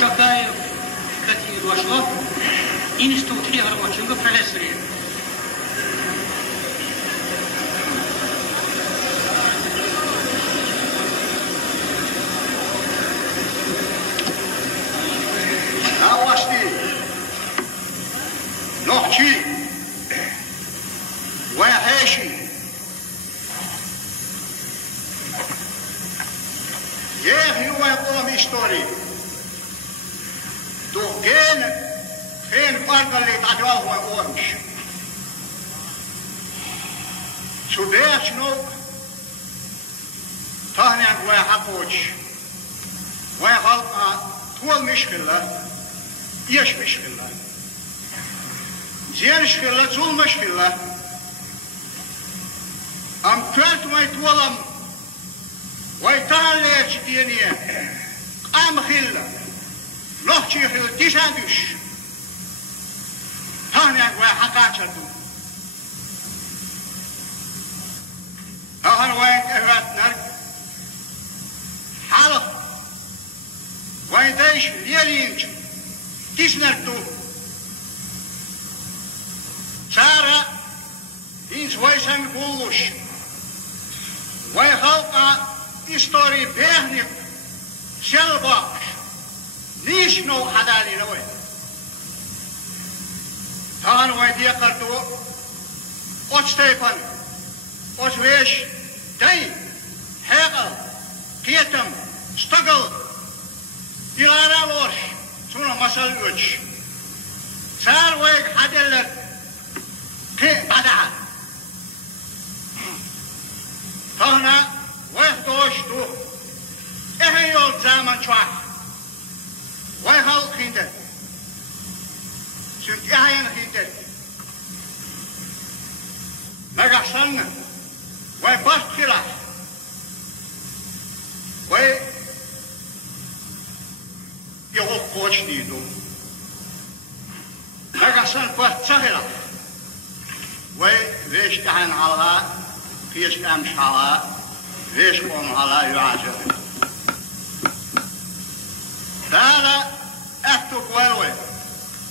Шакаев Катя Вошлов, Институт Рогаченко, профессор. نحكي وحاشي ياهي ويقوم إشتوري دوغين فين فرق اللي تعدوه ويقومش سوداش نوك تهنيك ويحقوش ويخلق طول مشكلة إيش مشكلة زين مشكلة طول مشكلة أم كنت ويتولم ويتعلق دينيا أم خلة نحكي خلة تسعدش هانيك ويحقاتشتو هان وين أهواتنا حلق ويديش ليلينج تسنرتو سارة إنس ويسان بولوش ويخلق إستوري بيهني سلبا نيش نو حدالي لوي تان ويدي قرطو أتستيقن أتويش داي حقل قيتم استقل إلارا لوش سونا مسال وش سار ويك حدلت كي بدها فهنا ويخدوش تو إيه يول زمن شوح ويخل خيدر سنت إيه خيدر نجحسنا ويبست خلاف وي يهو قوش نيدو نجحسنا بست خلاف ويش كان على فيش كان على فيش قوم على يعجب تعال اكتب ويلوي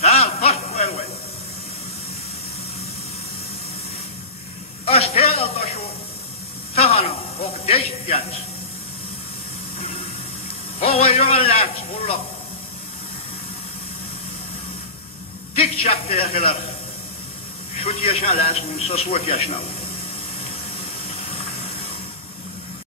تعال فشت ويلوي استيقظ تشو تهنا وقديش جات هو يعلق والله تكشف في خلاف شو تيشنا لازم سوت يشنو